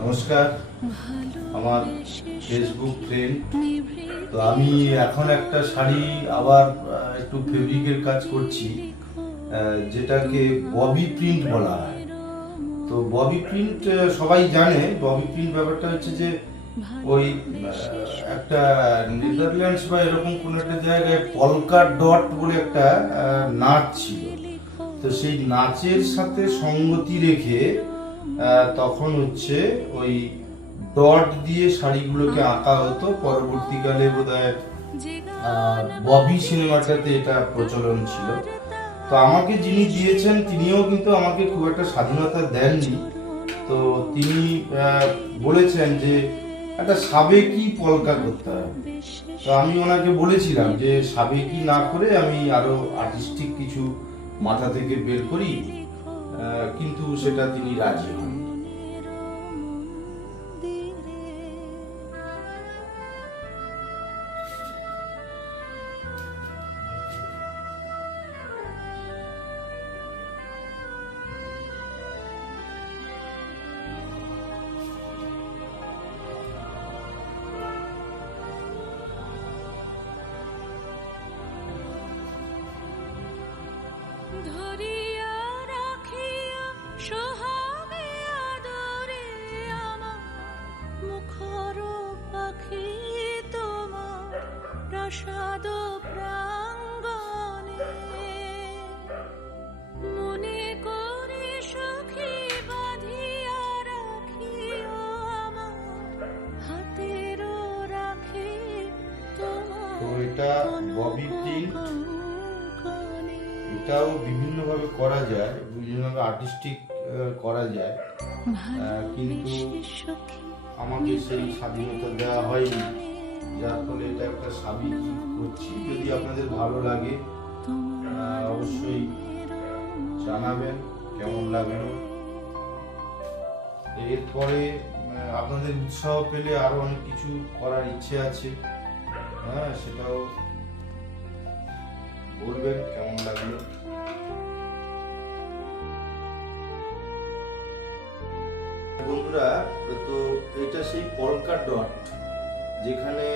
নমস্কার, আমার Facebook friend. তো আমি এখন একটা শাড়ি আবার একটু ফেব্রিকের কাজ করছি, যেটাকে ববি প্রিন্ট বলা হয়। তো ববি প্রিন্ট সবাই জানে। ববি প্রিন্ট ব্যাপারটা হচ্ছে যে ওই একটা নেদারল্যান্ডস বা এরকম কোন একটা জায়গায় পলকা ডট বলে একটা নাচ ছিল। তো সেই নাচের সাথে সঙ্গতি রেখে তখন হচ্ছে ওই ডট দিয়ে শাড়িগুলোকে আঁকা হতো। পরবর্তীকালে বোধহয় ববি সিনেমাটাতে এটা প্রচলন ছিল। তো আমাকে যিনি দিয়েছেন তিনিও কিন্তু আমাকে খুব একটা স্বাধীনতা দেননি। তো তিনি বলেছেন যে একটা সাবেকি পলকা করতে হবে। তো আমি ওনাকে বলেছিলাম যে সাবেকি না করে আমি আরো আর্টিস্টিক কিছু মাথা থেকে বের করি, কিন্তু সেটা তিনি রাজি হন। ধরিয়া রাখিয়া সোহাগে আদরে আমার মুখর পাখি তোমার প্রাসাদ প্রাঙ্গণে মনে করে সখী বাঁধিয়া রাখিও আমার হাতের রাখে তোমার। তো এটা ববি প্রিন্ট, এটাও বিভিন্নভাবে করা যায়, বিভিন্নভাবে আর্টিস্টিক করা যায়, কিন্তু আমাকে সেই স্বাধীনতা দেওয়া হয়নি, যার ফলে এটা একটা সাবিকি করছি। যদি আপনাদের ভালো লাগে অবশ্যই জানাবেন কেমন লাগলো। এরপরে আপনাদের উৎসাহ পেলে আরো অনেক কিছু করার ইচ্ছে আছে, সেটাও বলবেন কেমন লাগলো। বন্ধুরা, তো এটা সেই পলকা ডট, যেখানে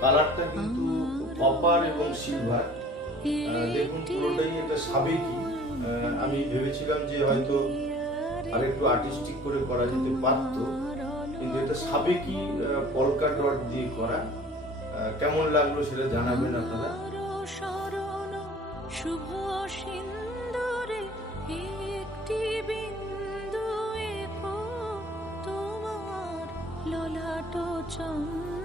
কালারটা কিন্তু কপার এবং সিলভার। দেখুন পুরোটাই এটা সাবেকি। আমি ভেবেছিলাম যে হয়তো আরেকটু আর্টিস্টিক করে করা যেতে পারত, কিন্তু এটা সাবেকি পলকা ডট দিয়ে করা। কেমন লাগলো সেটা জানাবেন আপনারা। শুভ সিন্দুরে একটি বিন্দু এঁকো তোমার ললাট চন্দ্র।